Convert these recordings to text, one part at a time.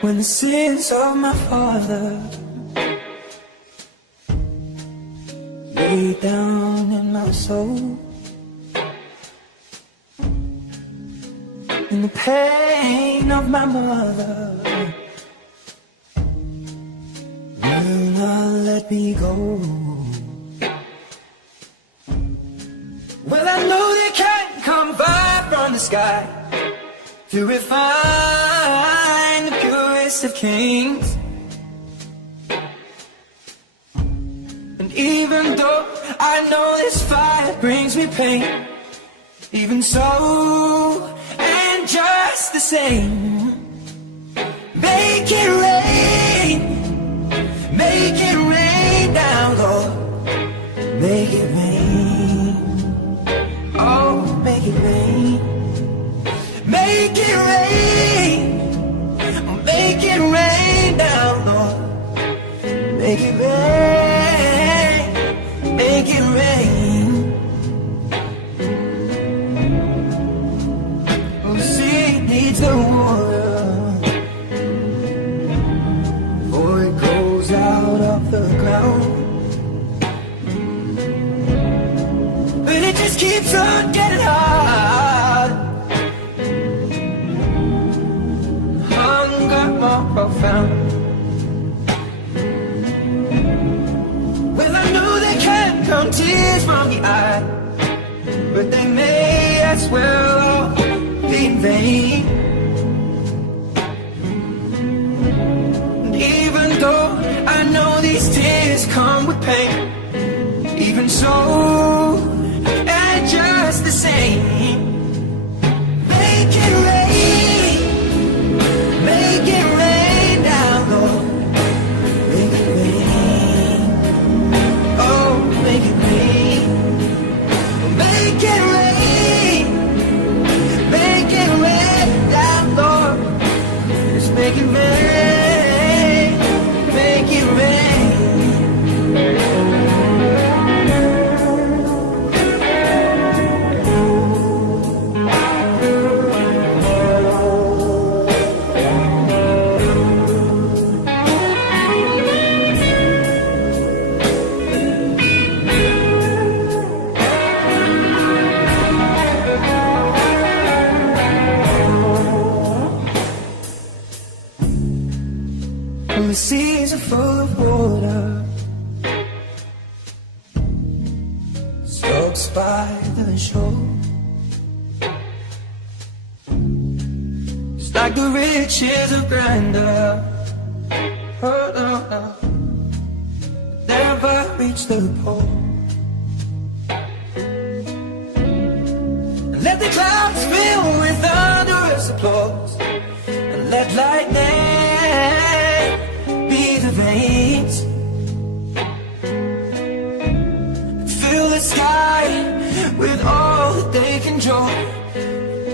When the sins of my father lay down in my soul, and the pain of my mother will not let me go. Well, I know they can't come fire from the sky to refine the purest of kings. And even though I know this fire brings me pain, even so, and just the same, make it rain down, Lord, make it rain, oh, make it rain. Make it rain down, Lord. Make it rain. Oh, the sea needs the water, for it goes out of the ground, but it just keeps on getting hard. More profound. Well, I know they can't come tears from the eye, but they may as well all be in vain. And even though I know these tears come with pain, even so, and just the same, make it rain. Make it rain down, Lord. Make it rain. Oh, make it rain. Make it rain. Make it rain down, Lord. Just make it rain. Make it rain. The seas are full of water, soaks by the shore. It's like the riches of grandeur, oh no, no, never reach the pole. And let the clouds fill with thunderous applause, and let lightning be the veins. Fill the sky with all that they can draw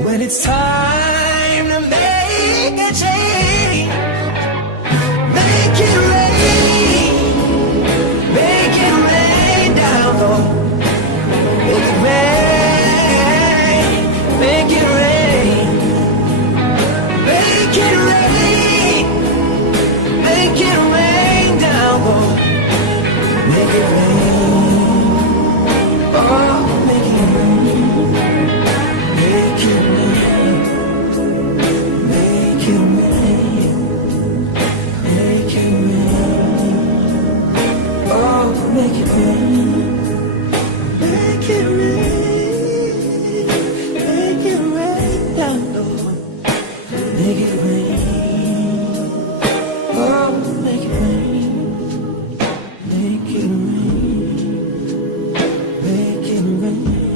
when it's time to make a change. Make it rain down, Lord. Make it rain, make it rain, make it rain. Make it rain down, Lord. Make it rain. Oh, make it rain. Make it rain. moving.